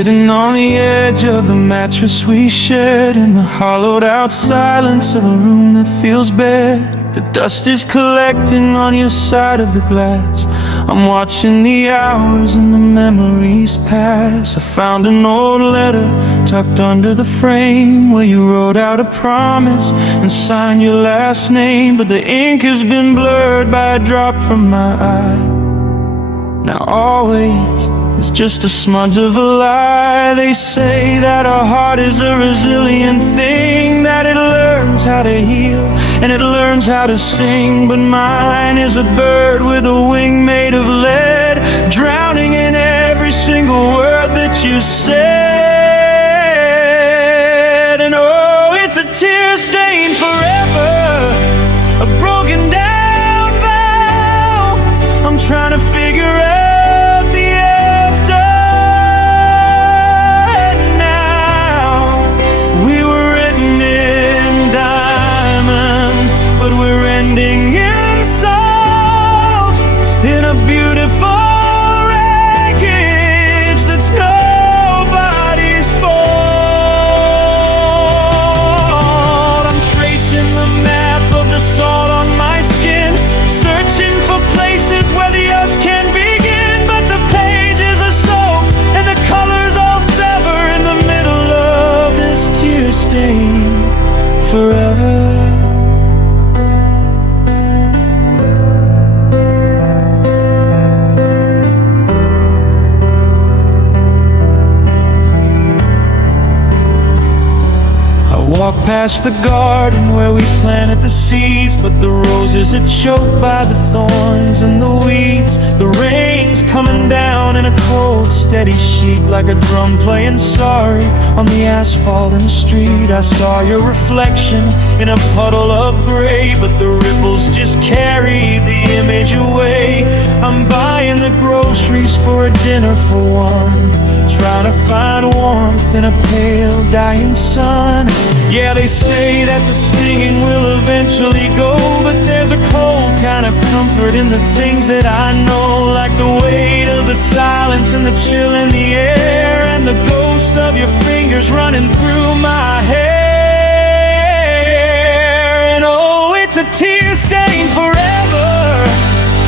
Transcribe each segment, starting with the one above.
sitting on the edge of the mattress we shared, in the hollowed out silence of a room that feels bare. The dust is collecting on your side of the glass. I'm watching the hours and the memories pass. I found an old letter tucked under the frame, where you wrote out a promise and signed your last name. But the ink has been blurred by a drop from my eye. Now always is just a smudge of a lie. They say that a heart is a resilient thing, that it learns how to heal and it learns how to sing. But mine is a bird with a wing made of lead, drowning in every single word that you said. And oh, it's a tear stained forever, a broken down vow. I'm trying to figure out forever. Walk past the garden where we planted the seeds, but the roses are choked by the thorns and the weeds. The rain's coming down in a cold, steady sheet, like a drum playing sorry on the asphalt in the street. I saw your reflection in a puddle of gray, but the ripples just carried the image away. I'm buying the groceries for a dinner for one, trying to find warmth in a pale, dying sun. Yeah, they say that the stinging will eventually go, but there's a cold kind of comfort in the things that I know, like the weight of the silence and the chill in the air, and the ghost of your fingers running through my hair. And oh, it's a tear stained forever,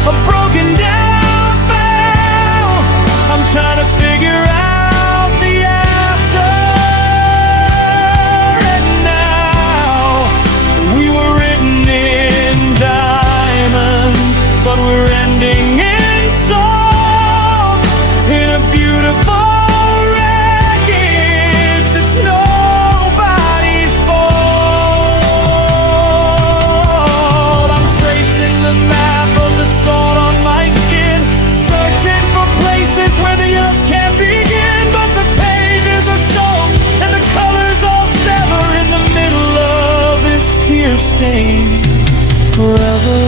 a broken down vow. I'm trying to figure out forever.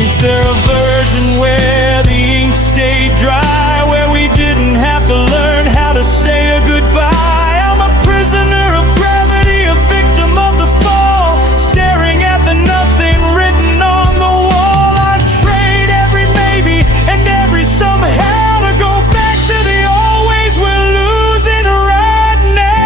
Is there a version where the ink stayed dry, where we didn't have to learn how to say a goodbye? I'm a prisoner of gravity, a victim of the fall, staring at the nothing written on the wall. I'd trade every maybe and every somehow to go back to the always we're losing right now.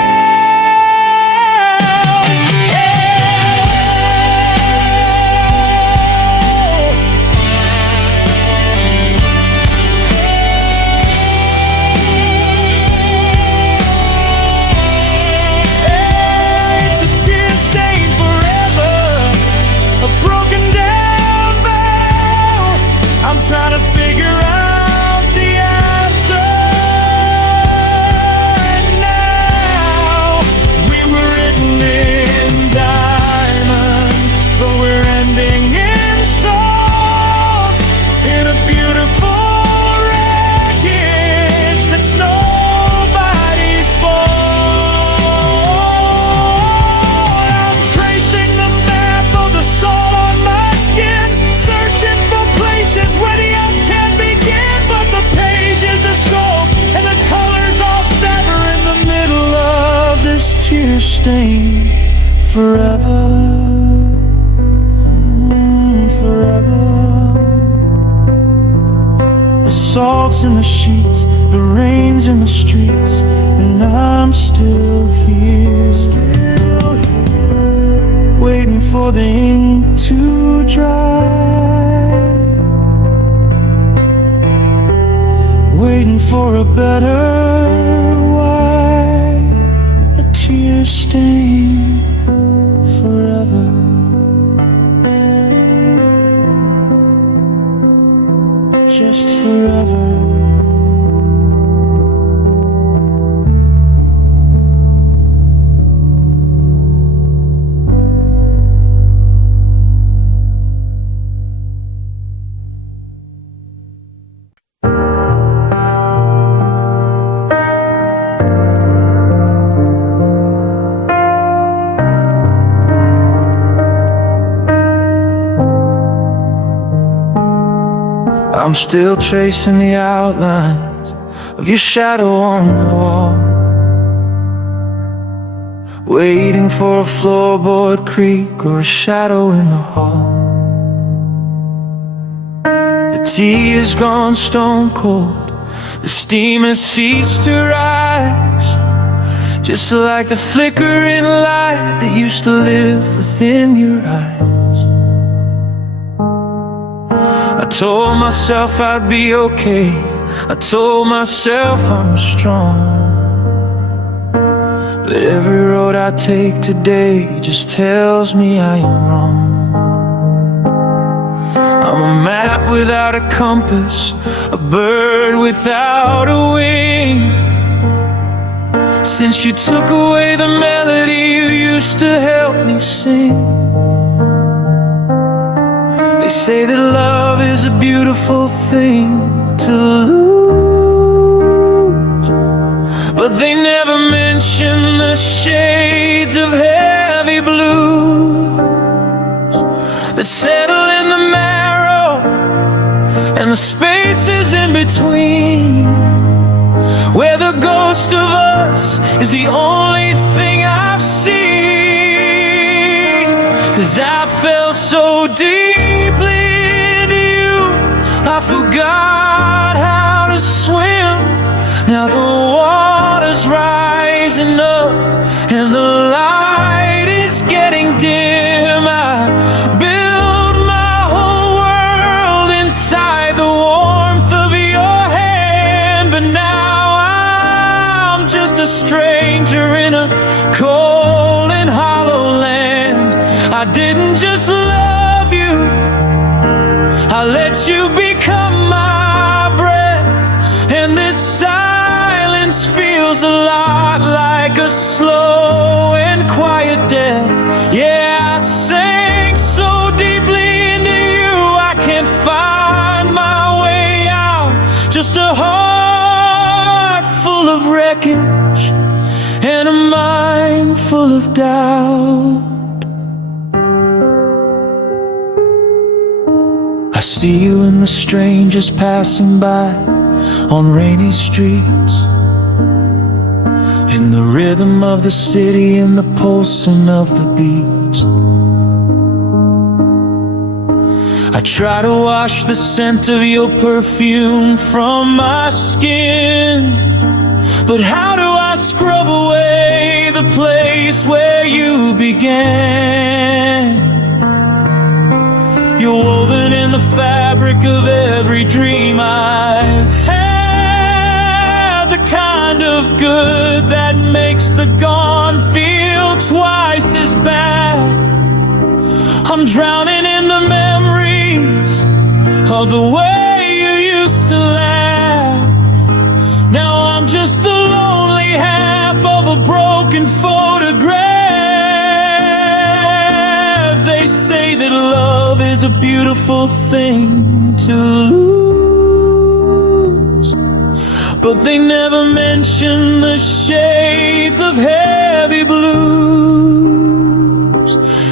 Trying to figure out the after. And now we were written in diamonds, but we're ending in salt, in a beautiful wreckage that's nobody's fault. I'm tracing the map of the salt on my skin, searching for places where tear stained forever, forever. The salt's in the sheets, the rain the streets, and I'm still here, waiting for the ink to dry, waiting for a better why, a tear stain forever. Just forever. I'm still tracing the outlines of your shadow on the wall, waiting for a floorboard creak or a shadow in the hall. The tea has gone stone cold, the steam has ceased to rise, just like the flickering light that used to live within your eyes. I told myself I'd be okay, I told myself I'm strong, but every road I take today just tells me I am wrong. I'm a map without a compass, a bird without a wing. Since you took away the melody you used to help me sing. They say that love is a beautiful thing to lose, but they never mention the shades of heavy blues that settle in the marrow and the spaces in between, where the ghost of us is the only thing I've seen. 'Cause I fell so deeply into you, I forgot how to swim. Now the water's rising up and the light is getting dim. I built my whole world inside the warmth of your hand, but now I'm just a stranger in a cold and hollow land. I didn't just love you, I let you become my breath, and this silence feels a lot like a slow and quiet death. Yeah, I sank so deeply into you, I can't find my way out. Just a heart full of wreckage and a mind full of doubt. I see you and the strangers passing by on rainy streets, in the rhythm of the city and the pulsing of the beats. I try to wash the scent of your perfume from my skin, but how do I scrub away the place where you began? You're woven in the fabric of every dream I've had, the kind of good that makes the gone feel twice as bad. I'm drowning in the memories of the way you used to laugh. Now I'm just the lonely half of a broken photograph. They say that love is a beautiful thing to lose, but they never mention the shades of heavy blues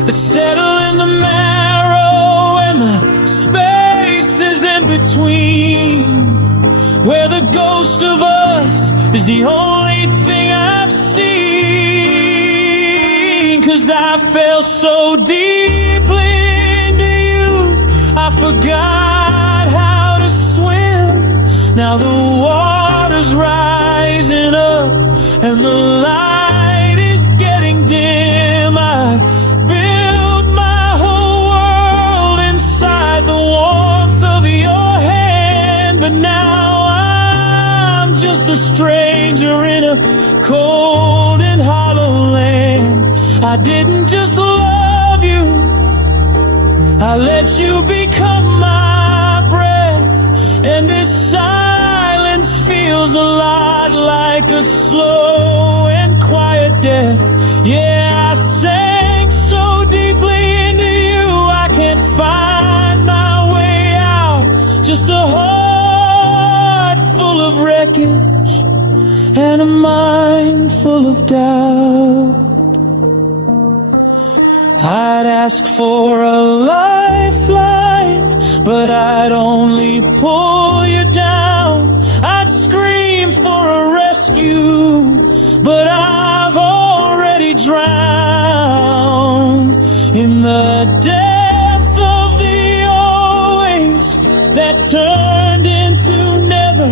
that settle in the marrow and the spaces in between, where the ghost of us is the only thing I've seen. 'Cause I fell so deeply into you, I forgot how to swim. Now the water's rising blazing up and the light is getting dim. I built my whole world inside the warmth of your hand, but now I'm just a stranger in a cold and hollow land. I didn't just love you, I let you become my breath, and this silence feels a lot like a slow and quiet death. Yeah, I sank so deeply into you, I can't find my way out. Just a heart full of wreckage and a mind full of doubt. I'd ask for a lifeline, but I'd only pull you down. I'd scream for a rescue, but I've already drowned in the depth of the always that turned into never,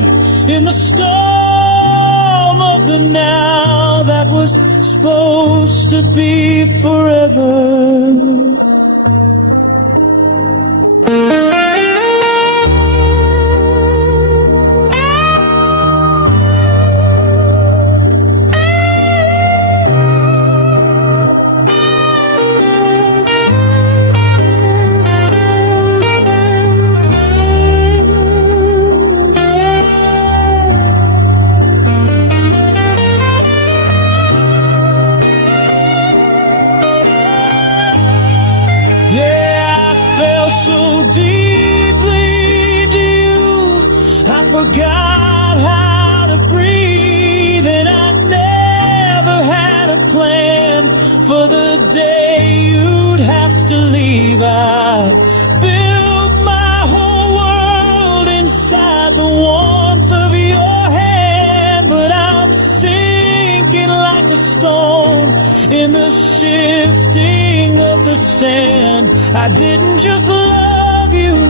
in the storm of the now that was supposed to be forever. So deeply to you, I forgot how to breathe, and I never had a plan for the day you'd have to leave. I built my whole world inside the warmth of your hand, but I'm sinking like a stone in the shifting of the sand. I didn't just love you,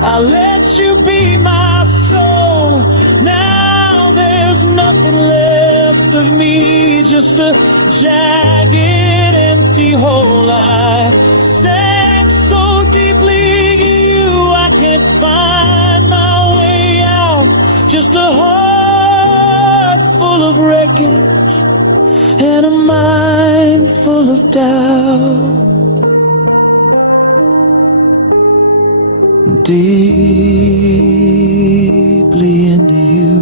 I let you be my soul. Now there's nothing left of me, just a jagged, empty hole. I sank so deeply in you, I can't find my way out. Just a heart full of wreckage and a mind full of doubt. Deeply into you,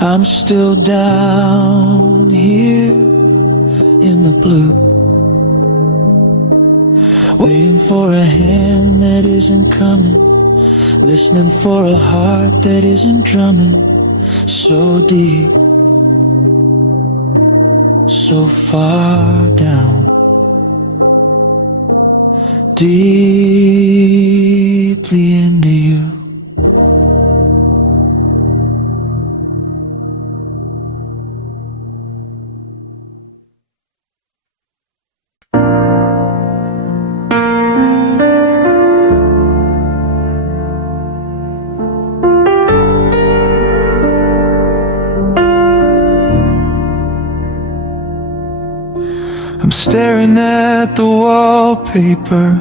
I'm still down here in the blue, waiting for a hand that isn't coming, listening for a heart that isn't drumming. So deep, so far down, deeply into you. I'm staring at the wallpaper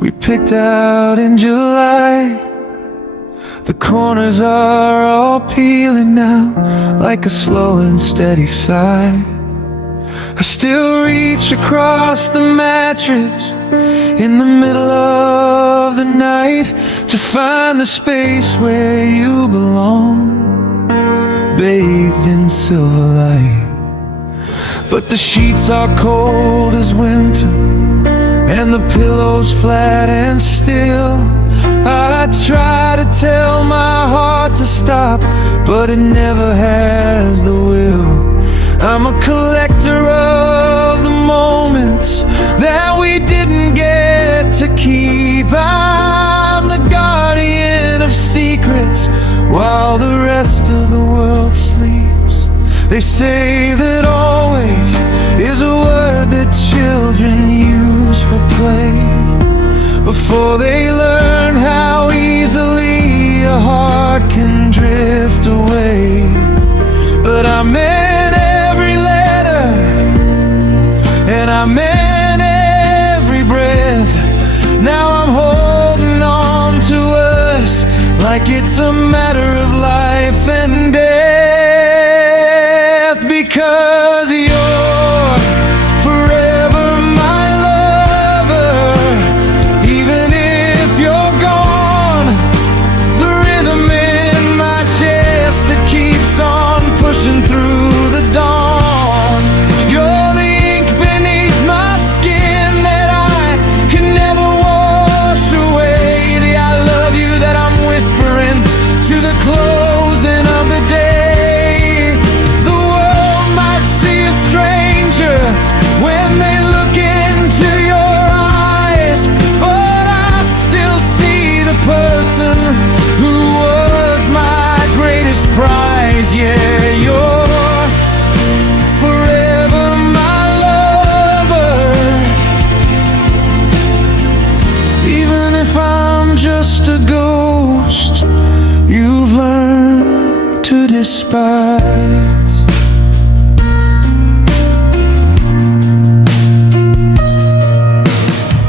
we picked out in July. The corners are all peeling now, like a slow and steady sigh. I still reach across the mattress in the middle of the night to find the space where you belong, bathed in silver light. But the sheets are cold as winter, and the pillow's flat and still. I try to tell my heart to stop, but it never has the will. I'm a collector of the moments that we didn't get to keep. I'm the guardian of secrets while the rest of the world sleeps. They say that always is a word that children use for play, before they learn how easily a heart can drift to despise.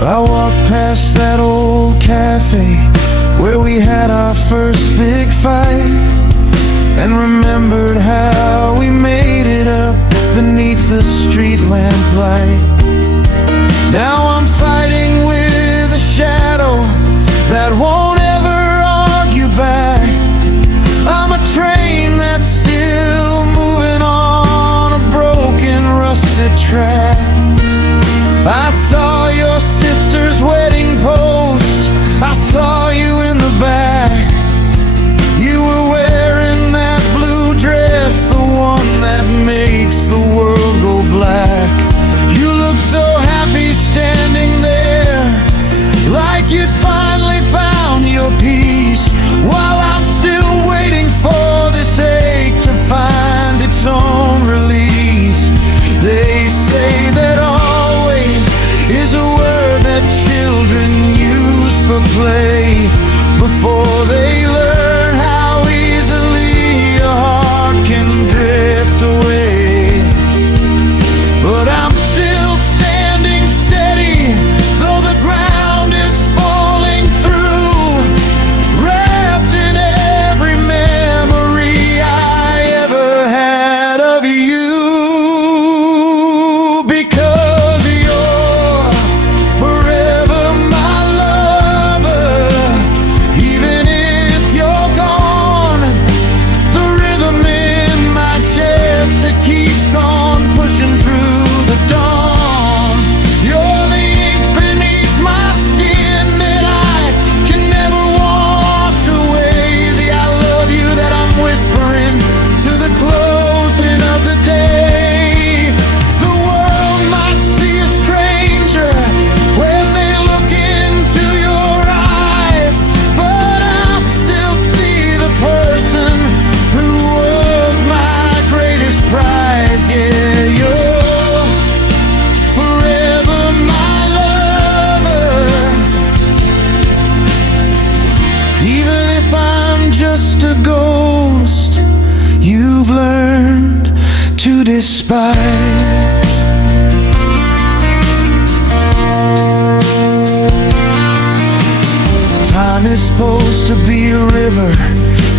I walked past that old cafe where we had our first big fight, and remembered how we made it up beneath the street lamplight. Now I'm fighting with a shadow that won't ever argue back. I'm a train that's still moving on a broken, rusted track. I saw your sister's wedding post, I saw you in the back. You were wearing that blue dress, the one that makes the world go black. You looked so happy standing there, like you'd finally found your peace, while I'm still waiting for this ache to find its own release. They say that always is a word that children use for play before they learn how easily a heart can drift away. But I'm still standing steady, though the ground is falling through, wrapped in every memory I ever had of you. Because you're forever my lover, even if you're gone. The rhythm in my chest that keeps on pushing through the dawn. You're the ink beneath my skin that I can never wash away. The I love you that I'm whispering to the closing of the day. The world might see a stranger when they look into your eyes, but I still see the person who was my greatest prize. Yeah, you're forever my lover, even if I'm just a ghost you've learned to despise. Time is supposed to be a river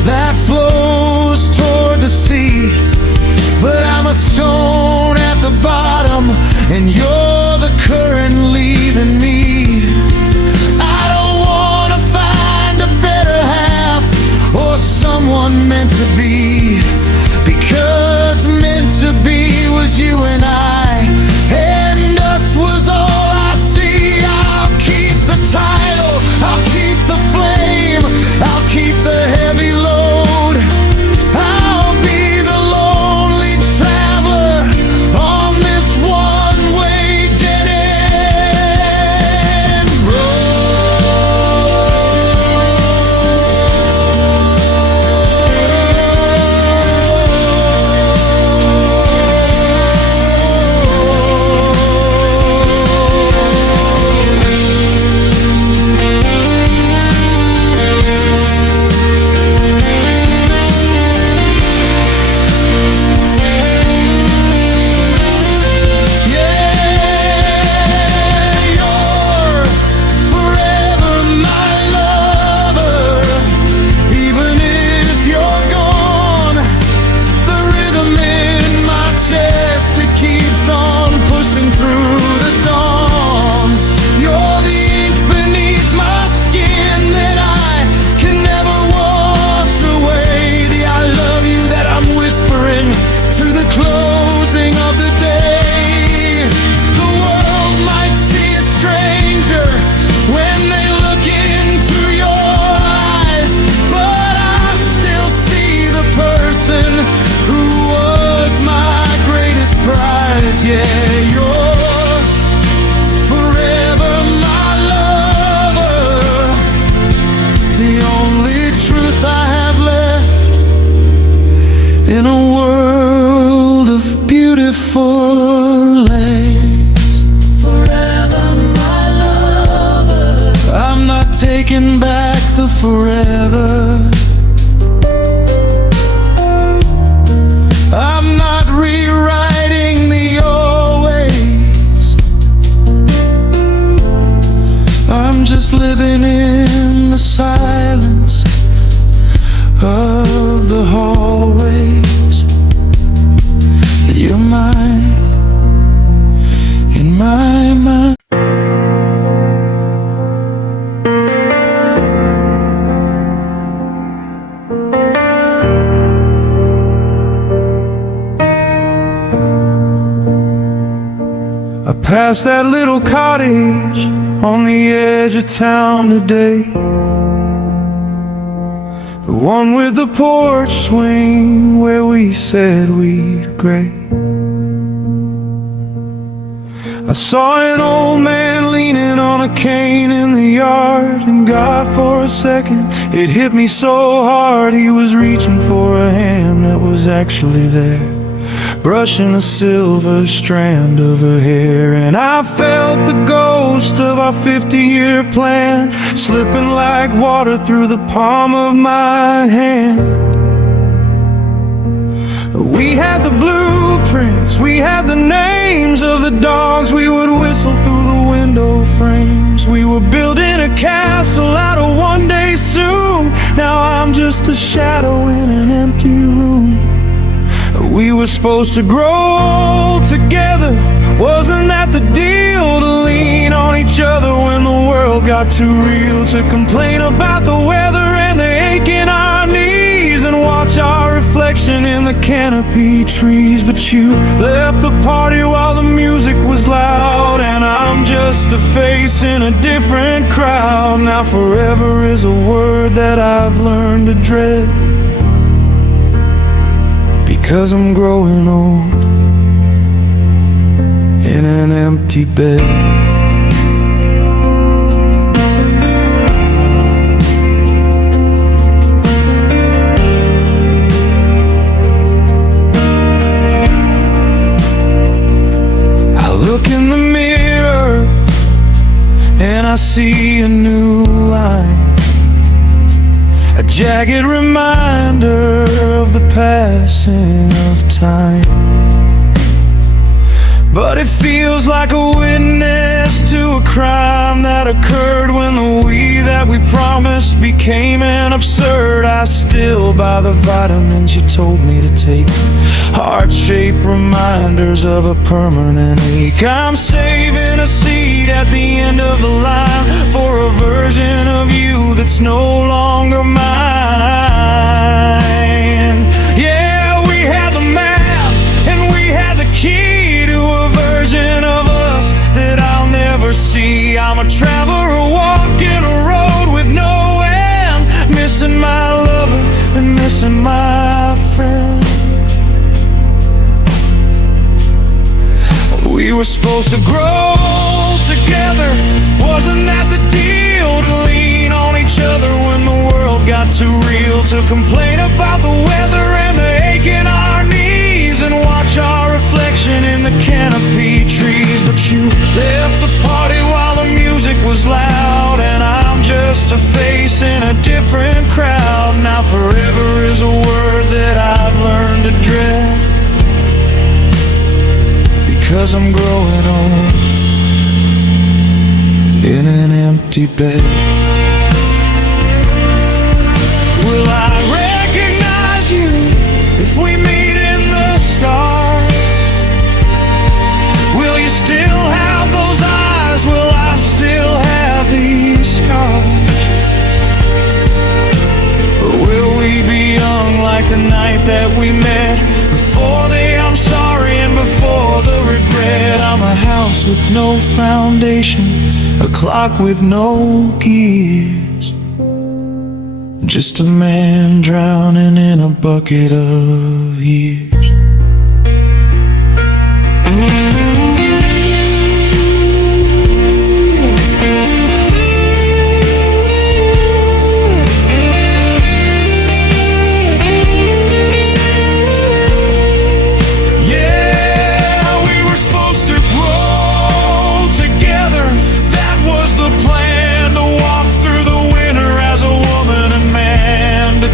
that flows toward the sea, but I'm a stone at the bottom and you're the current leaving me. I don't wanna find a better half or someone meant to be, because meant to be was you and I, and us was all I see. I'll keep the title, I'll keep the flame, I'll keep the heavy load. I'll be the lonely traveler on this one-way dead-end in a world of beautiful lanes. Forever my lover. I'm not taking back the forever. past that little cottage on the edge of town today, the one with the porch swing where we said we'd grade. I saw an old man leaning on a cane in the yard, and God, for a second it hit me so hard, he was reaching for a hand that was actually there, brushing a silver strand of her hair. And I felt the ghost of our 50-year plan slipping like water through the palm of my hand. We had the blueprints, we had the names of the dogs we would whistle through the window frames. We were building a castle out of one day soon. Now I'm just a shadow in an empty room. We were supposed to grow old together, wasn't that the deal? To lean on each other when the world got too real, to complain about the weather and the ache in our knees, and watch our reflection in the canopy trees. But you left the party while the music was loud, and I'm just a face in a different crowd. Now forever is a word that I've learned to dread, because I'm growing old in an empty bed. I look in the mirror and I see a new line, a jagged reminder of the passing of time. But it feels like a witness to a crime that occurred when the we that we promised became an absurd. I still buy the vitamins you told me to take, heart-shaped reminders of a permanent ache. I'm saving a seat at the end of the line for a version of you that's no longer mine. Yeah, we had the map and we had the key to a version of us that I'll never see. I'm a traveler walking a road with no end, missing my lover and missing my friend. We were supposed to grow together, wasn't that the deal? To lean on each other when the world got too real, to complain about the weather and the ache in our knees, and watch our reflection in the canopy trees. But you left the party while the music was loud, and I'm just a face in a different crowd. Now forever is a word that I've learned to dread, because I'm growing old in an empty bed. Will I recognize you if we meet in the stars? Will you still have those eyes? Will I still have these scars? Or will we be young like the night that we met, before the I'm sorry and before the regret? I'm a house with no foundation, a clock with no gears, just a man drowning in a bucket of years.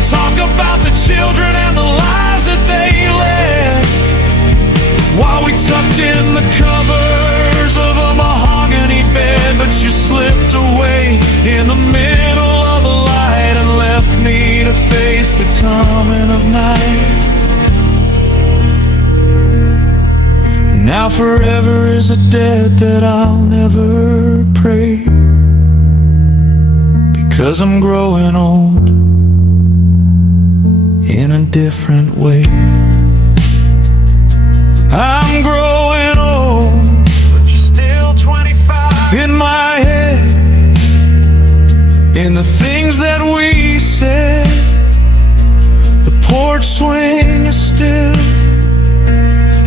Talk about the children and the lives that they led, while we tucked in the covers of a mahogany bed. But you slipped away in the middle of the light and left me to face the coming of night. And now forever is a debt that I'll never pray, because I'm growing old in a different way. I'm growing old, but you're still in my head, in the things that we said. The porch swing is still,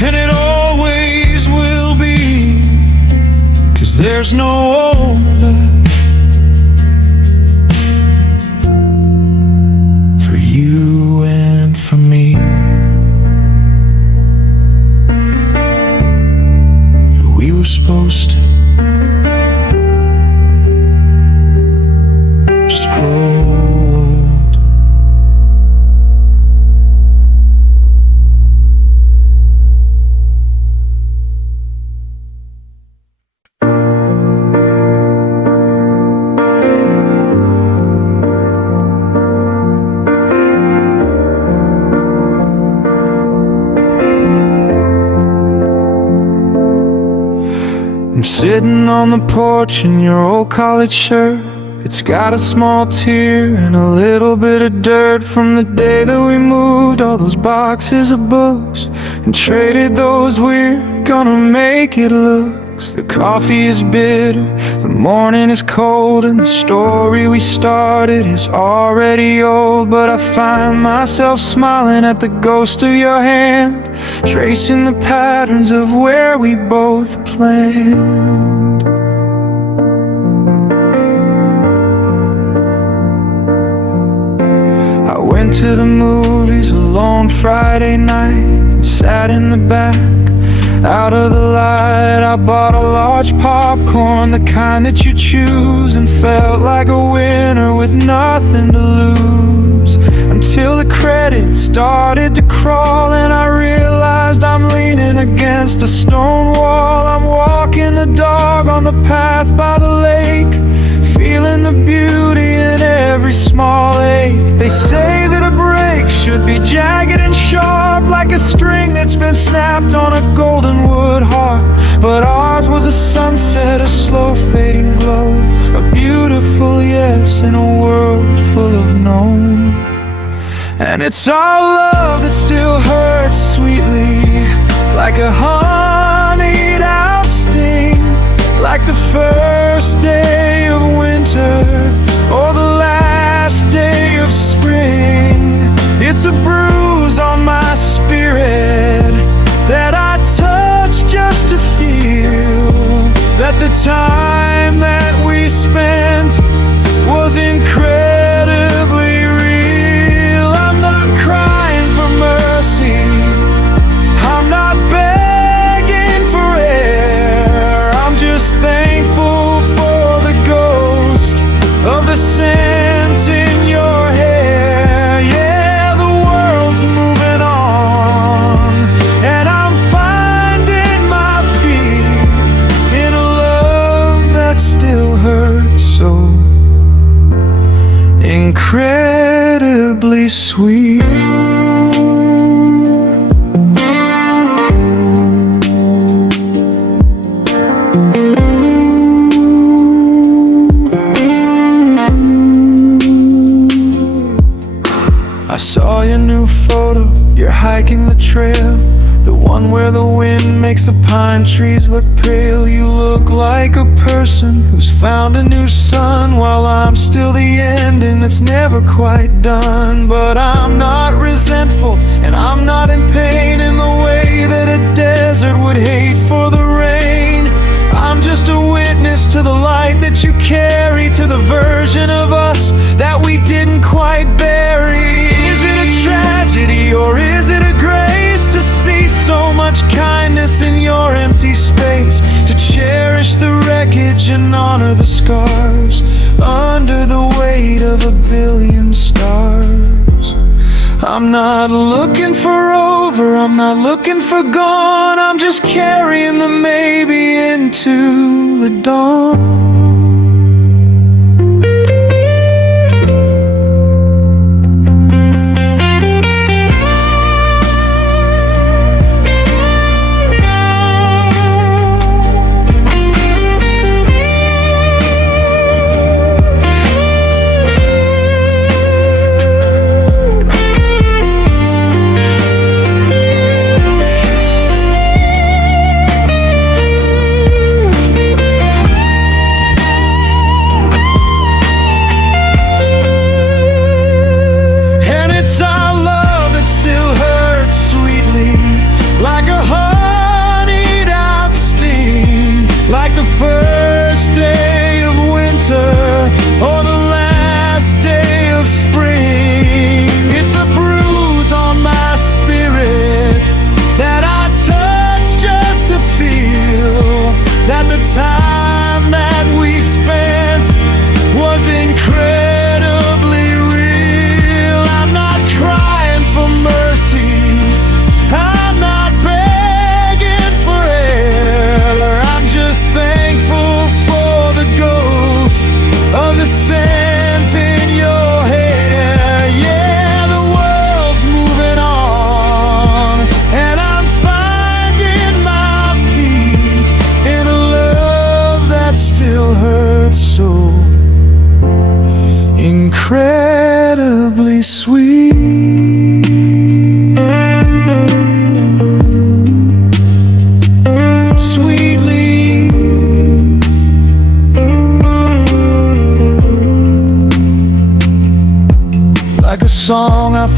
and it always will be, 'cause there's no old left for you and for me. We were supposed to just grow old. I'm sitting on the porch in your old college shirt. It's got a small tear and a little bit of dirt from the day that we moved all those boxes of books and traded those we're gonna make it looks. The coffee is bitter, the morning is cold, and the story we started is already old. But I find myself smiling at the ghost of your hand, tracing the patterns of where we both planned. I went to the movies alone Friday night, sat in the back, out of the light. I bought a large popcorn, the kind that you choose, and felt like a winner with nothing to lose. Until the credits started to crawl and I realized I'm leaning against a stone wall. I'm walking the dog on the path by the lake, feeling the beauty in every small ache. They say that a break should be jagged and sharp, like a string that's been snapped on a golden wood harp. But ours was a sunset, a slow fading glow, a beautiful yes in a world full of no. And it's our love that still hurts sweetly, like a honeyed out sting, like the first day of winter or the last day of spring. It's a bruise on my spirit that I touch just to feel that the time that we spent was incredibly real. I'm not crying for mercy, I'm not begging for air, I'm just thankful for the ghost of the scent in your hair. Yeah, the world's moving on, and I'm finding my feet in a love that still hurts so incredibly sweet. I saw your new photo, you're hiking the trail, the one where the wind makes the pine trees look pale. You look like a person who's found a new sun, while I'm still the ending that's never quite done. But I'm not resentful and I'm not in pain in the way that a desert would hate for the rain. I'm just a witness to the light that you carry, to the version of us that we didn't quite bury. Is it a tragedy or is it a grace to see so much kindness in your empty space, to cherish the wreckage and honor the scars under the weight of a billion stars? I'm not looking for over, I'm not looking for gone, I'm just carrying the maybe into the dawn.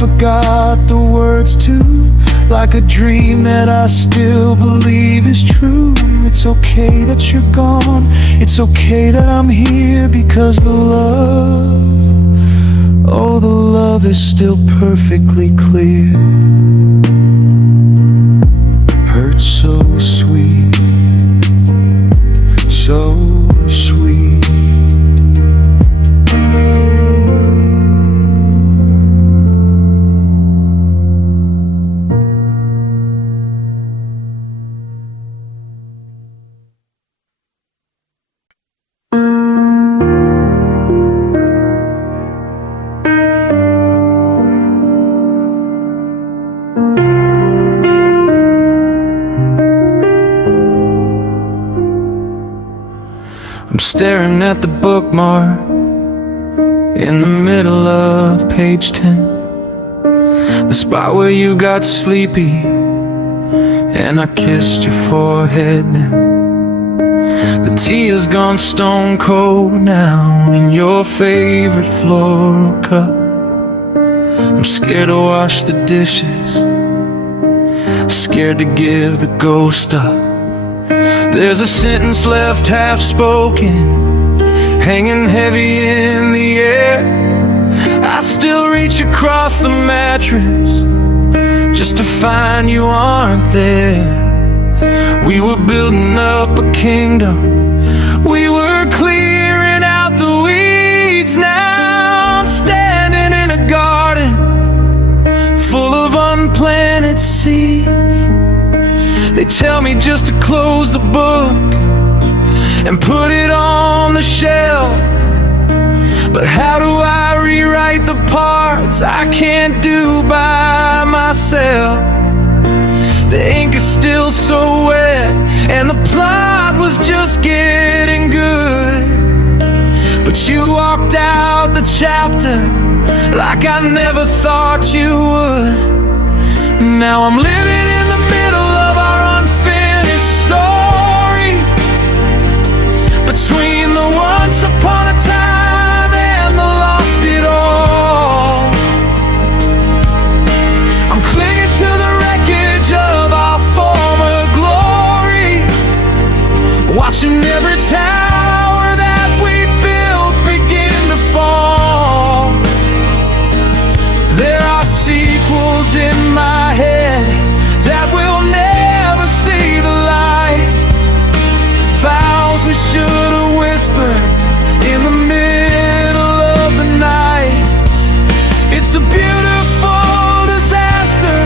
forgot the words to, like a dream that I still believe is true. It's okay that you're gone, it's okay that I'm here, because the love, oh, the love is still perfectly clear. Hurts so sweet, so sweet. I'm staring at the bookmark in the middle of page 10, the spot where you got sleepy and I kissed your forehead then. The tea has gone stone cold now in your favorite floral cup. I'm scared to wash the dishes, scared to give the ghost up. There's a sentence left half spoken, hanging heavy in the air. I still reach across the mattress just to find you aren't there. We were building up a kingdom, we were clearing out the weeds. Now I'm standing in a garden full of unplanted seeds. They tell me just to close the book and put it on the shelf, but how do I rewrite the parts I can't do by myself? The ink is still so wet and the plot was just getting good, but you walked out the chapter like I never thought you would. Now I'm living in the middle of our unfinished story, between the once upon a time and the lost it all. I'm clinging to the wreckage of our former glory, watching every tower that we built begin to fall. There are sequels in my head that will never see the light, vows we should have whispered in the middle of the night. It's a beautiful disaster,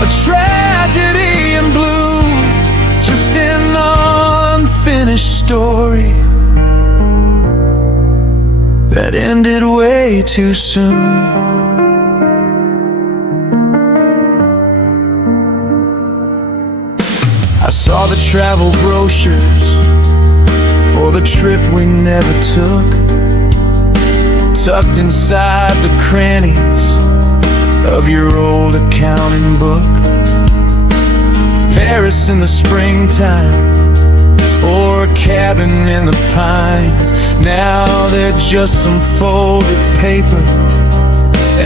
a tragedy in blue, just an unfinished story that ended way too soon. I saw the travel brochures for the trip we never took, tucked inside the crannies of your old accounting book. Paris in the springtime, or a cabin in the pines. Now they're just some folded paper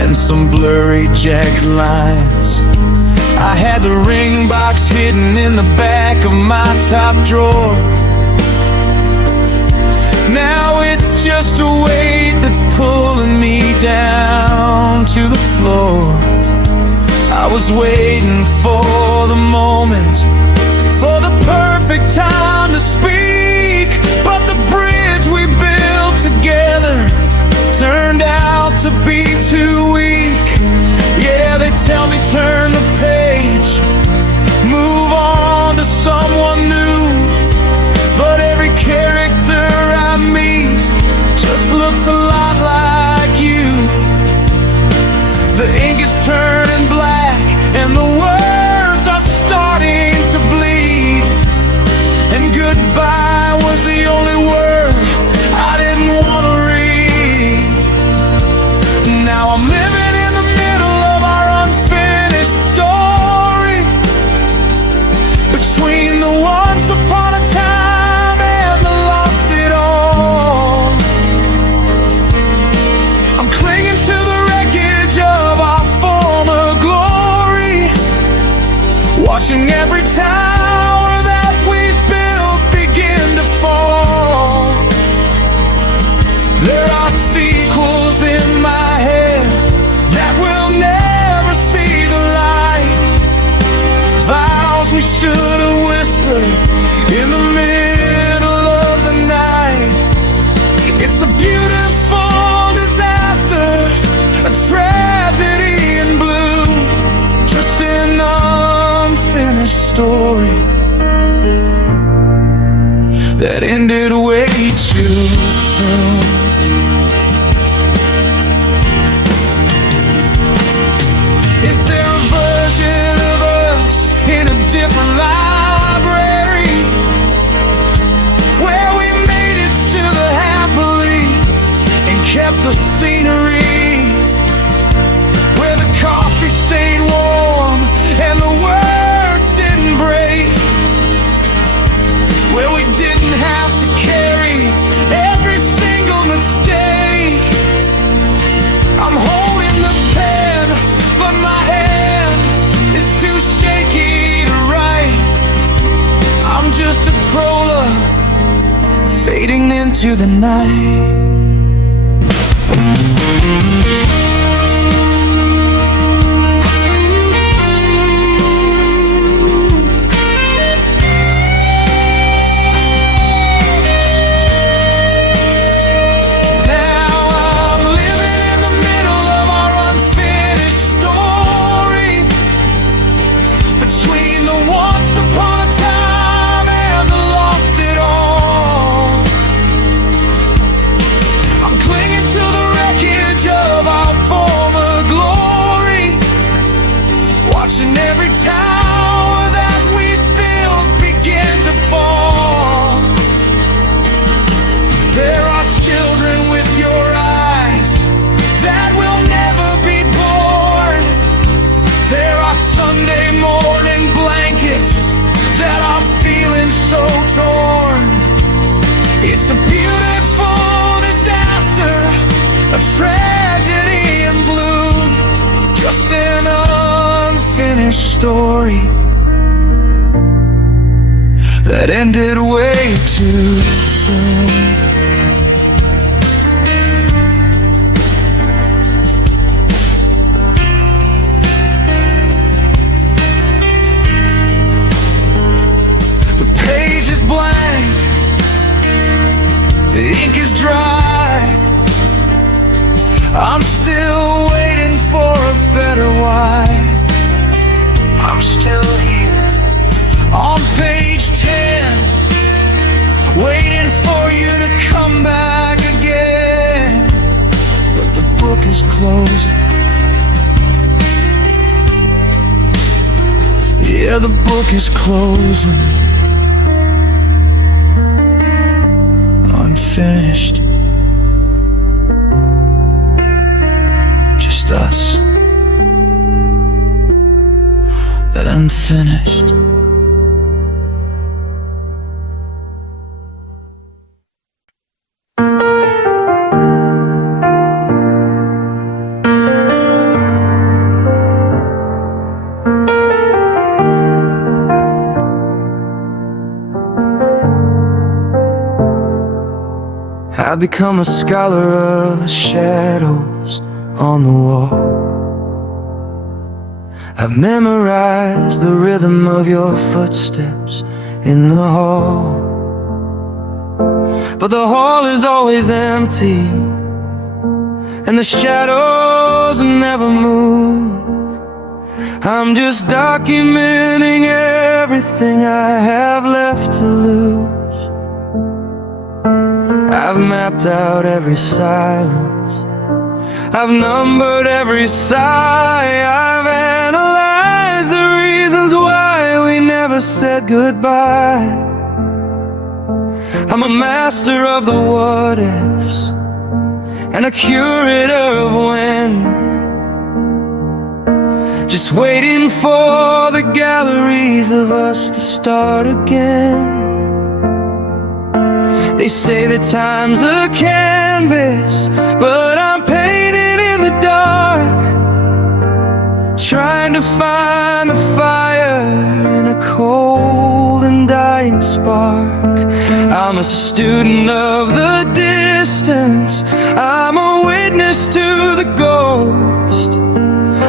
and some blurry jagged lines. I had the ring box hidden in the back of my top drawer. Now it's just a weight that's pulling me down to the floor. I was waiting for the moment, for the perfect time to speak, but the bridge we built together turned out to be too weak. Yeah, they tell me turn the page, move on to someone new, but every character I meet just looks a lot like you. The ink is turning black and the words are starting to bleed, and goodbye was the only word I didn't want to read. Now I'm living in the middle of our unfinished watching every tower that we built begin to fall. There are sequels in my head that will never see the light. Vows we should have whispered in the middle of the night. It's a beautiful disaster, a tragedy in blue, just an unfinished story that ended way too soon. Is there a version of us in a different library, where we made it to the happily and kept the scenery, where the coffee stayed warm and the words didn't break, where we didn't have to carry every single mistake? I'm holding the pen, but my hand is too shaky to write. I'm just a prologue fading into the night. Every tower that we built begin to fall. There are children with your eyes that will never be born. There are Sunday morning blankets that are feeling so torn. It's a beautiful disaster, a tragedy in blue, just an unfinished story that ended way too soon. The page is blank, the ink is dry. I'm still waiting for a better why. I'm still here on page 10, waiting for you to come back again. But the book is closing. Yeah, the book is closing. Unfinished. Just us. That unfinished. I've become a scholar of the shadows on the wall. I've memorized the rhythm of your footsteps in the hall. But the hall is always empty, and the shadows never move. I'm just documenting everything I have left to lose. I've mapped out every silence, I've numbered every sigh, I've analyzed the reasons why we never said goodbye. I'm a master of the what ifs and a curator of when, just waiting for the galleries of us to start again. They say that time's a canvas, but I'm painted in the dark, trying trying to find the fire in a cold and dying spark. I'm a student of the distance. I'm a witness to the ghost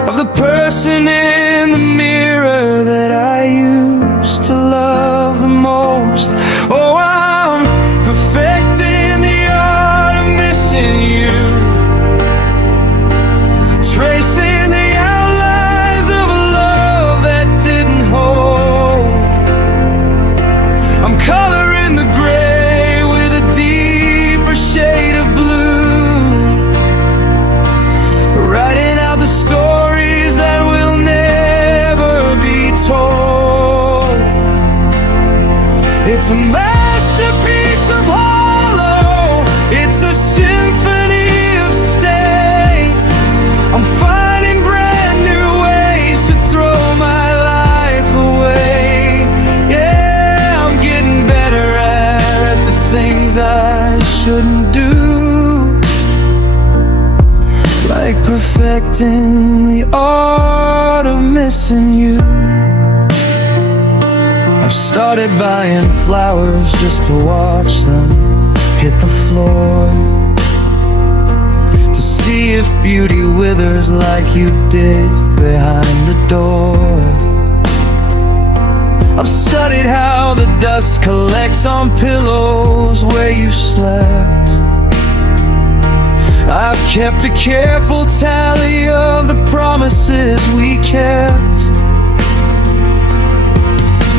of the person in the mirror that I used to love the most. Oh, I'm perfecting the art of missing you, tracing the outlines of a love that didn't hold. I'm coloring the gray with a deeper shade of blue, writing out the stories that will never be told. It's a masterpiece of hollow, it's a symphony of stay. I'm finding brand new ways to throw my life away. Yeah, I'm getting better at the things I shouldn't do, like perfecting the art of missing you. I've started buying flowers just to watch them hit the floor, to see if beauty withers like you did behind the door. I've studied how the dust collects on pillows where you slept. I've kept a careful tally of the promises we kept,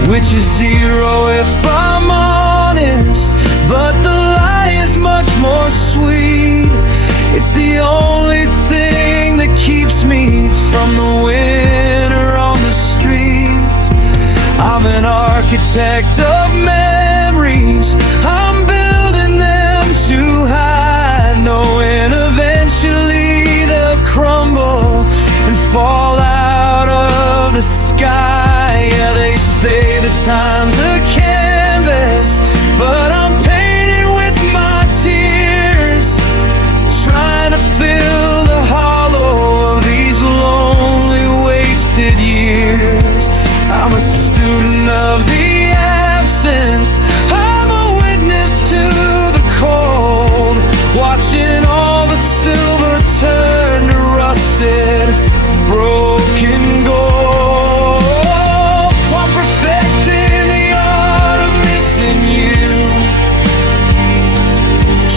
which is zero if I'm honest, but the lie is much more sweet. It's the only thing that keeps me from the winter on the street. I'm an architect of memories, I'm building them too high, knowing eventually they'll crumble and fall out of the sky. Yeah, they say the time's a canvas, but I'm painting with my tears, trying to fill the hollow of these lonely, wasted years. I'm a student of the absence, I'm a witness to the cold, watching all the silver turn to rusted, broken gold. I'm perfecting the art of missing you,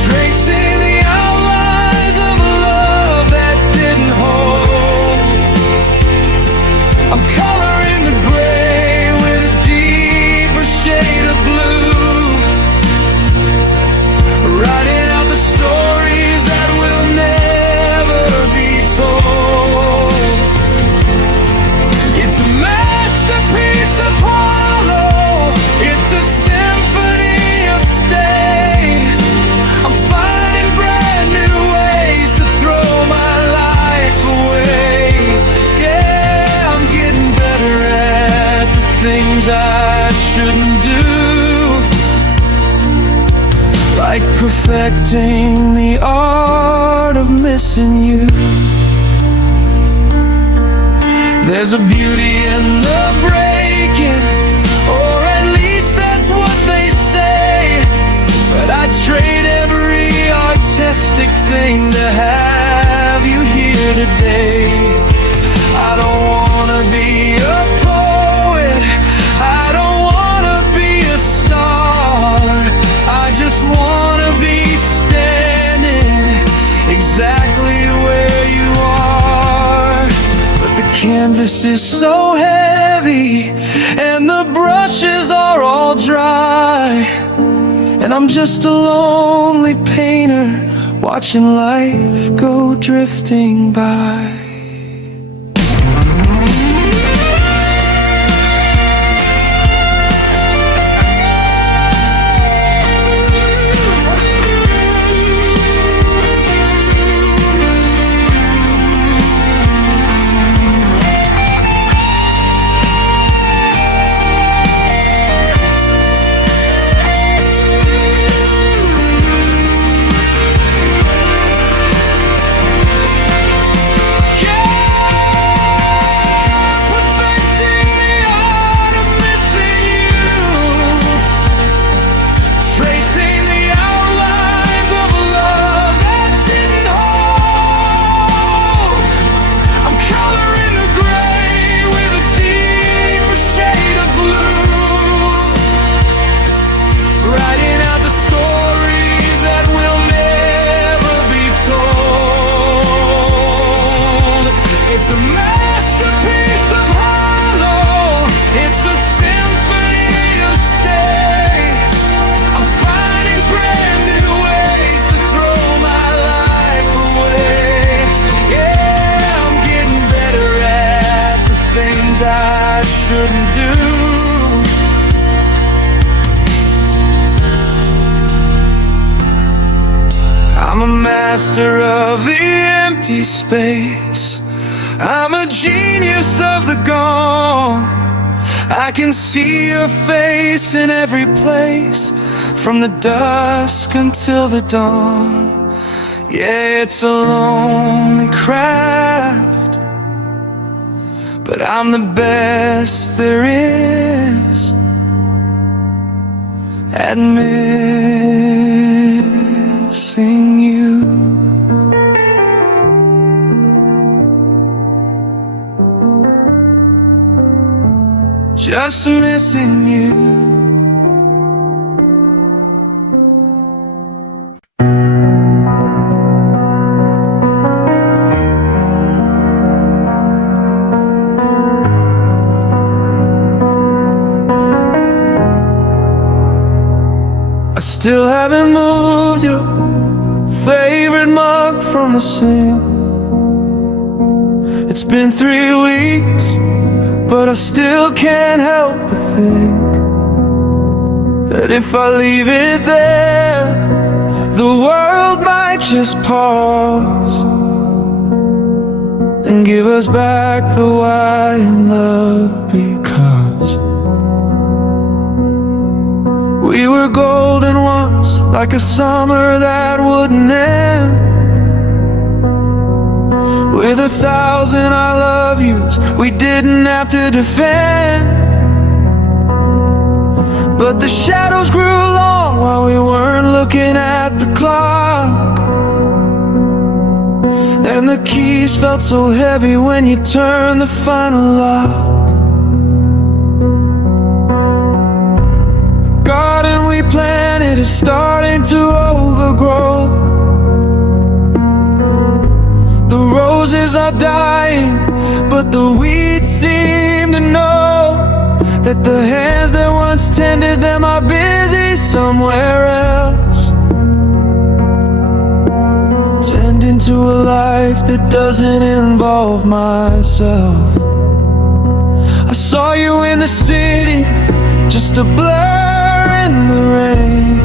tracing the outlines of a love that didn't hold. I'm coloring the gray with a deeper shade of blue, writing out the stories that will never be told. It's a masterpiece of hollow, it's a symphony of stay. I'm finding brand new ways to throw my life away. Yeah, I'm getting better at the things I shouldn't do, like perfecting the art of missing you. There's a beauty in the breaking, or at least that's what they say, but I'd trade every artistic thing to have you here today. I don't wanna be a poet, I don't wanna be a star, I just wanna be standing exactly where you are. But the canvas is so heavy and the brushes are all dry, and I'm just a lonely painter watching life go drifting by. things I shouldn't do. I'm a master of the empty space. I'm a genius of the gone. I can see your face in every place, from the dusk until the dawn. Yeah, it's a lonely craft, but I'm the best there is at missing you. Just missing you. I still haven't moved your favorite mug from the sink. It's been 3 weeks, but I still can't help but think that if I leave it there, the world might just pause and give us back the why and the because. We were golden once, like a summer that wouldn't end, with 1,000 I love yous we didn't have to defend. But the shadows grew long while we weren't looking at the clock, and the keys felt so heavy when you turned the final lock. The garden we planted is starting to overgrow. The roses are dying, but the weeds seem to know that the hands that once tended them are busy somewhere else, tending to a life that doesn't involve myself. I saw you in the city, just a blur in the rain,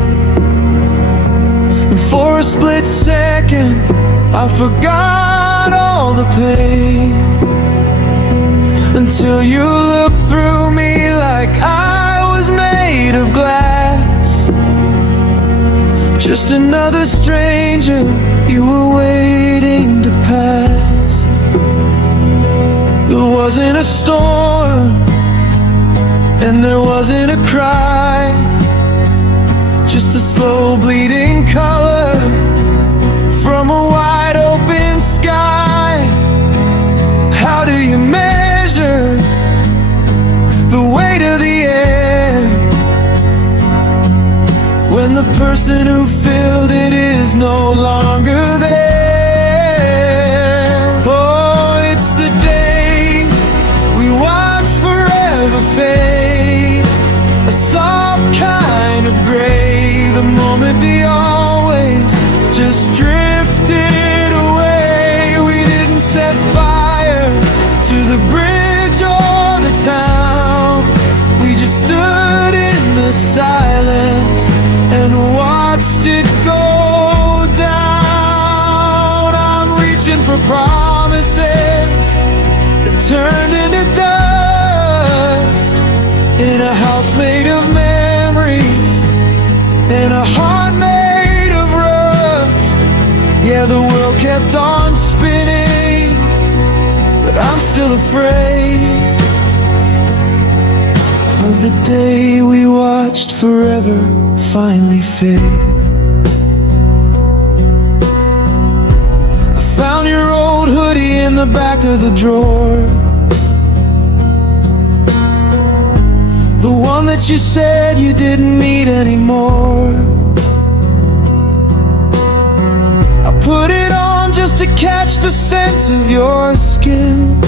and for a split second I forgot all the pain, until you looked through me like I was made of glass. Just another stranger you were waiting to pass. There wasn't a storm, and there wasn't a cry, just a slow bleeding color from a wide open sky. How do you measure the weight of the air when the person who filled it is no longer there? Oh, it's the day we watch forever fade, a soft kind of gray, the moment the always just drifted away. We didn't set fire to the bridge or the town, we just stood in the silence and watched it go down. I'm reaching for promises that turned into dust, in a house made of memories, in a heart made of rust. Yeah, the world kept on spinning, but I'm still afraid of the day we watched forever finally fade. I found your old hoodie in the back of the drawer, the one that you said you didn't need anymore. I put it on just to catch the scent of your skin,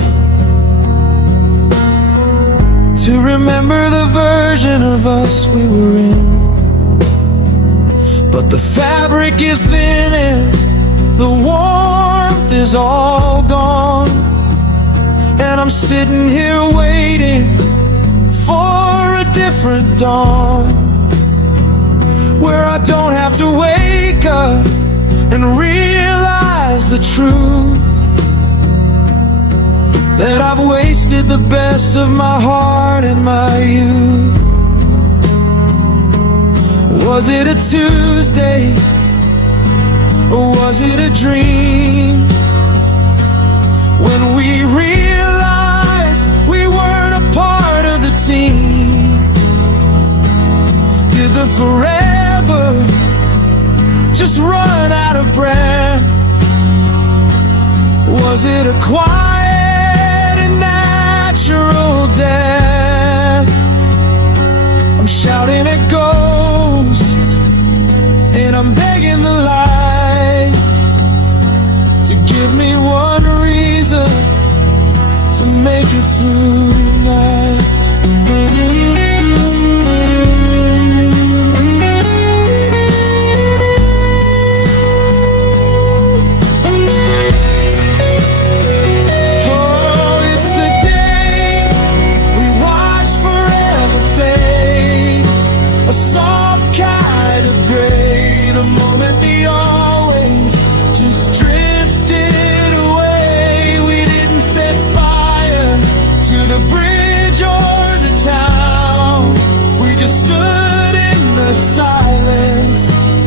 to remember the version of us we were in. But the fabric is thinning, the warmth is all gone, and I'm sitting here waiting different dawn, where I don't have to wake up and realize the truth, that I've wasted the best of my heart and my youth. Was it a Tuesday, or was it a dream, when we realized we weren't a part of the team? Did the forever just run out of breath? Was it a quiet and natural death? I'm shouting at ghosts, and I'm begging the light to give me one reason to make it through the night. Silence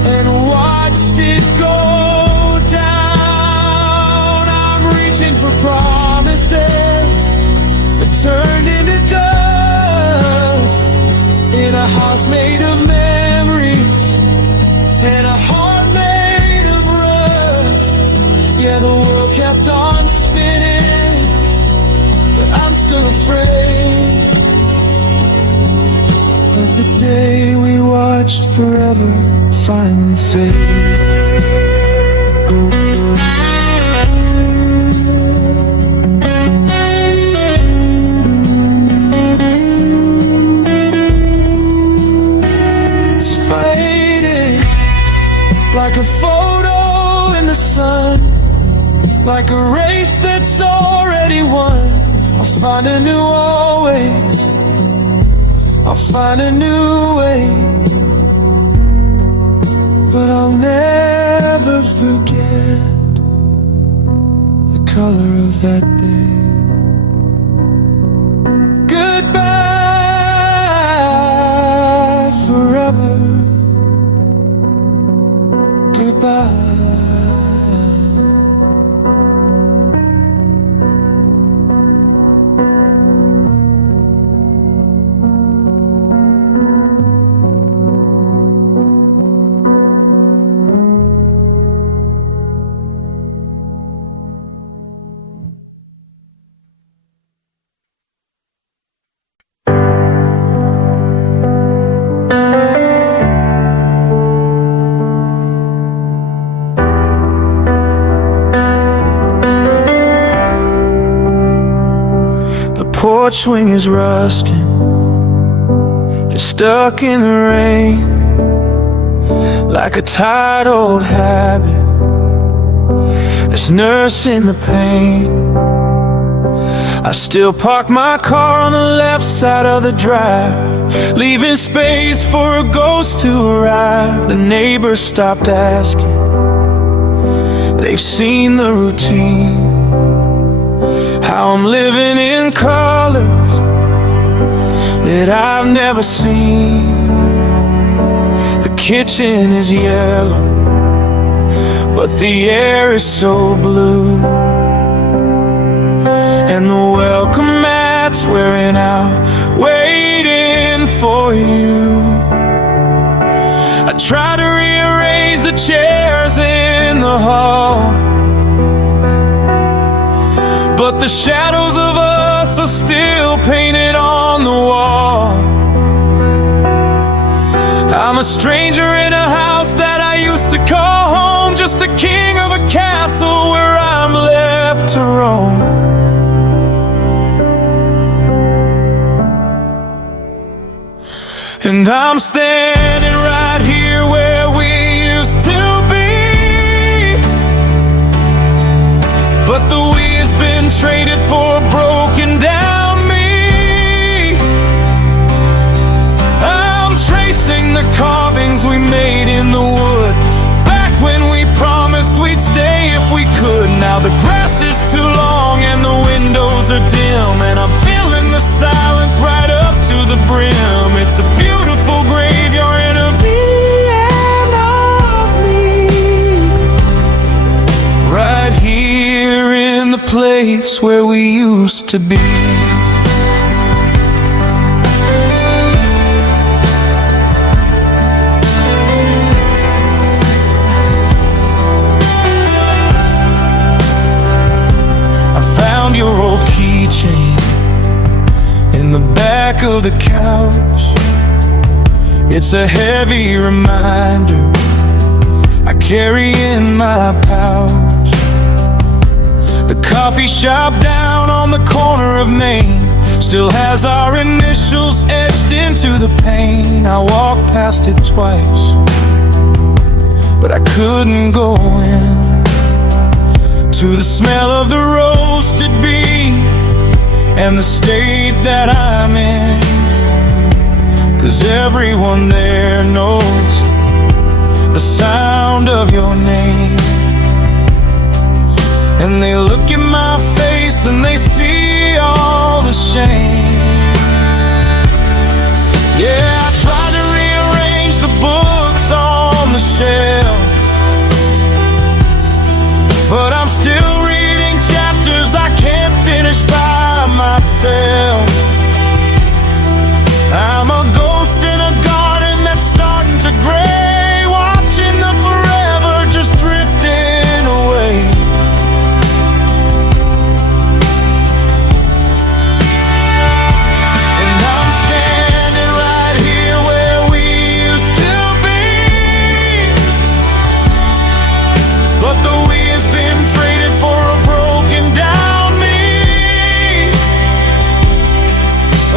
and watched it go down. I'm reaching for promises that turned into dust, in a house made of memories and a heart made of rust. Yeah, the world kept on spinning, but I'm still afraid of the day we watched forever finally fade. It's fading like a photo in the sun, like a race that's already won. I'll find a new always, I'll find a new way, but I'll never forget the color of that day. Goodbye forever, goodbye. Porch swing is rusting, you're stuck in the rain, like a tired old habit that's nursing the pain. I still park my car on the left side of the drive, leaving space for a ghost to arrive. The neighbors stopped asking, they've seen the routine, how I'm living in colors that I've never seen. The kitchen is yellow, but the air is so blue, and the welcome mat's wearing out, waiting for you. I try to rearrange the chairs in the hall, but the shadows of us are still painted on the wall. I'm a stranger in a house that I used to call home, just a king of a castle where I'm left to roam. And I'm standing right here where we used to be, but the wheel's been traded for a broken down me. It's a beautiful grave, you're in a V and of me. Right here in the place where we used to be. Your old keychain in the back of the couch. It's a heavy reminder I carry in my pouch. The coffee shop down on the corner of Main still has our initials etched into the paint. I walked past it twice, but I couldn't go in. To the smell of the roasted beef and the state that I'm in, 'cause everyone there knows the sound of your name. And they look in my face and they see all the shame. Yeah, I tried to rearrange the books on the shelf, but I'm still reading chapters I can't finish by myself. I'm a ghost in a garden that's starting to gray, watching the forever just drifting away. And I'm standing right here where we used to be, but the wheel's been traded for a broken down me.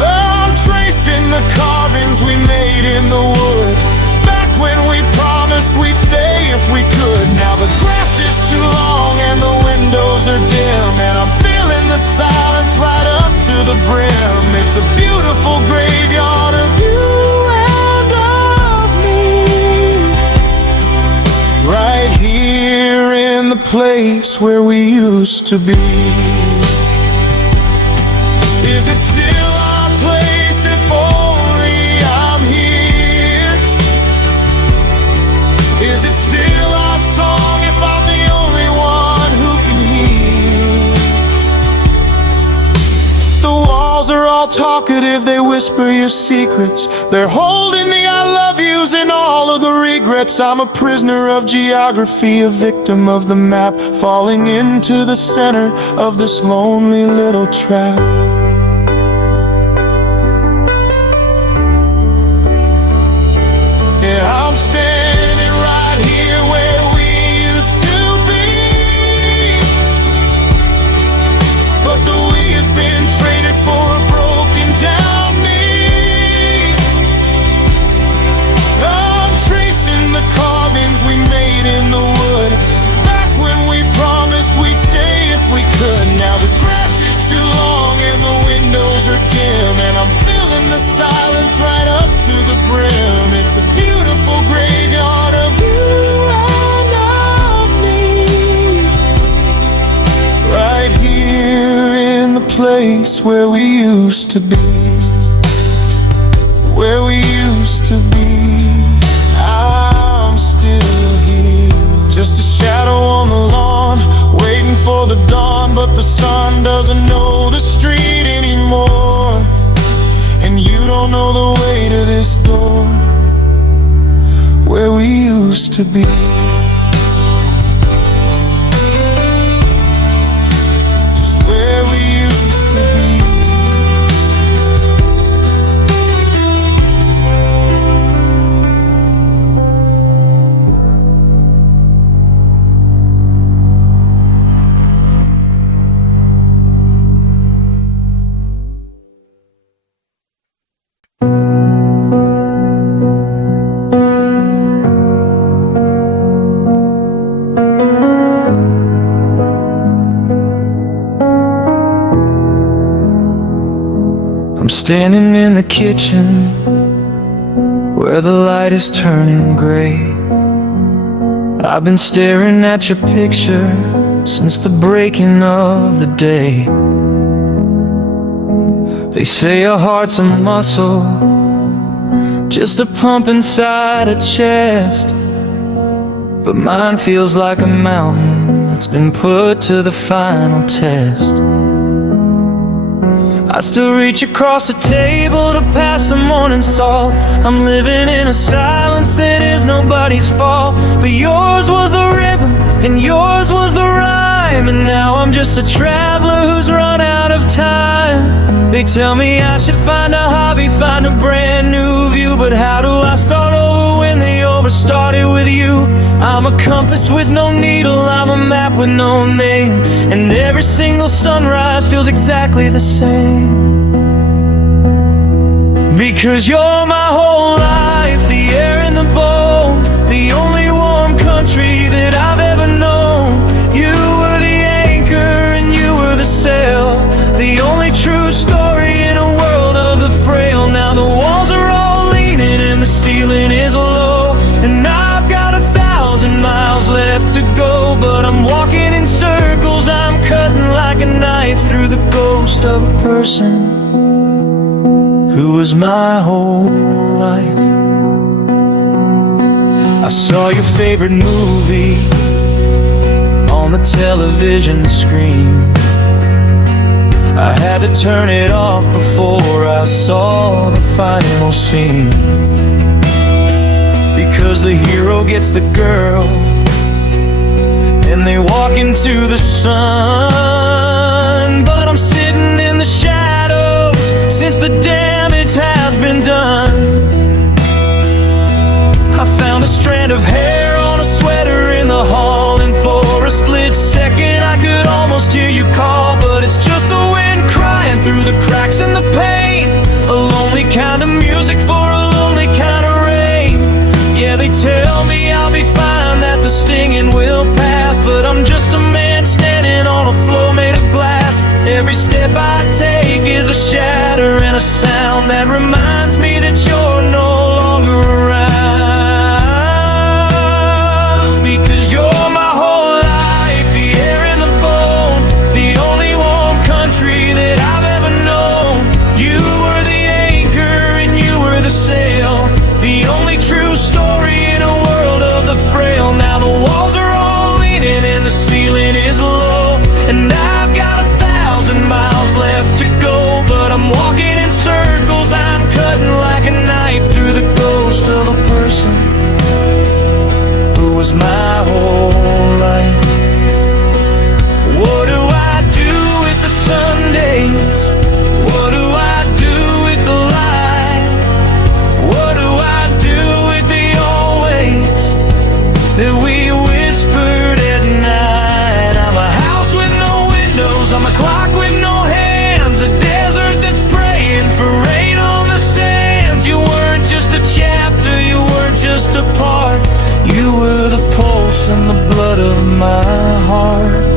I'm tracing the carvings we made in the wood, back when we promised we'd stay if we could. Now the grass is too long and the windows are dim, and I'm feeling the silence right up to the brim. It's a beautiful graveyard of you and of me, right here in the place where we used to be. Is it still our place if only I'm here? Is it still our song if I'm the only one who can hear? The walls are all talkative, they whisper your secrets. They're holding the I love yous and all of the regrets. I'm a prisoner of geography, a victim of the map, falling into the center of this lonely little trap. Yeah, I'm standing right here where we used to be, but the wheel's been traded for a broken down me. I'm tracing the carvings we made in the wood, back when we promised we'd stay if we could. Now the grass is too long and the windows are dim, and I'm feeling the silence right up to the brim. It's a beautiful graveyard of you and of me, right here in the place where we used to be, where we used to be. I'm still here, just a shadow on the lawn, waiting for the dawn, but the sun doesn't know the street anymore, and you don't know the way to this door where we used to be. Just where we used to be. I'm standing in the kitchen where the light is turning gray. I've been staring at your picture since the breaking of the day. They say your heart's a muscle just a pump inside a chest. But mine feels like a mountain that's been put to the final test. I still reach across the table to pass the morning salt. I'm living in a silence that is nobody's fault. But yours was the rhythm and yours was the rhyme, and now I'm just a traveler who's run out of time. They tell me I should find a hobby, find a brand new view, but how do I start over when they over started with you? I'm a compass with no needle, I'm a map with no name, and every single sunrise feels exactly the same. Because you're my whole life, the air in the bone, the only warm country that I've ever known. You were the anchor and you were the sail, the only true story in a world of the frail. Now the walls are all leaning and the ceiling is low, and I've got 1,000 miles left to go, but I'm walking in circles, I'm cutting like a knife through the ghost of a person who was my whole life. I saw your favorite movie on the television screen. I had to turn it off before I saw the final scene. Because the hero gets the girl and they walk into the sun, but I'm sitting in the shadows since the damage has been done. I found a strand of hair on a sweater in the hall, and for a split second I could almost hear you call, but it's just the wind crying through the cracks in the paint, a lonely kind of music for a lonely kind of rain. Yeah, they tell me I'll be fine, that the stinging will pass, but I'm just a man standing on a floor made of glass. Every step I take is a shatter and a sound that reminds me that you're no longer around. Because you're my whole life, the air in the bone, the only warm country that I've ever known. You were the anchor and you were the sail, the only true story in a world of the frail. Now the walls are all leaning and the ceiling is low, and I've got 1,000 miles left to go, but I'm walking in circles, I'm cutting like a knife through the ghost of a person who was my whole life. What do I do with the Sundays? What do I do with the light? What do I do with the always that we whispered at night? I'm a house with no windows, I'm a clock with no hands, a desert that's praying for rain on the sands. You weren't just a chapter, you weren't just a part, you were the pulse and the blood of my heart.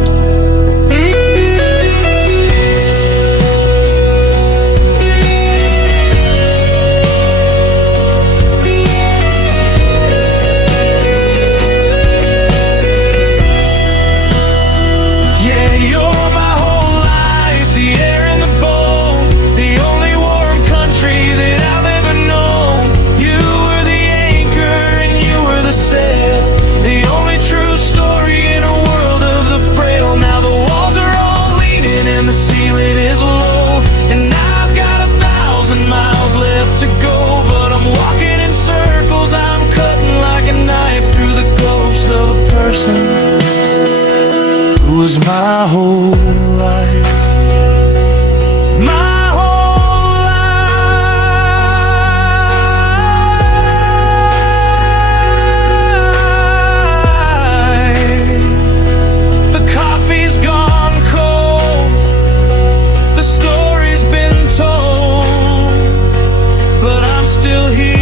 Who was my whole life, my whole life. The coffee's gone cold, the story's been told, but I'm still here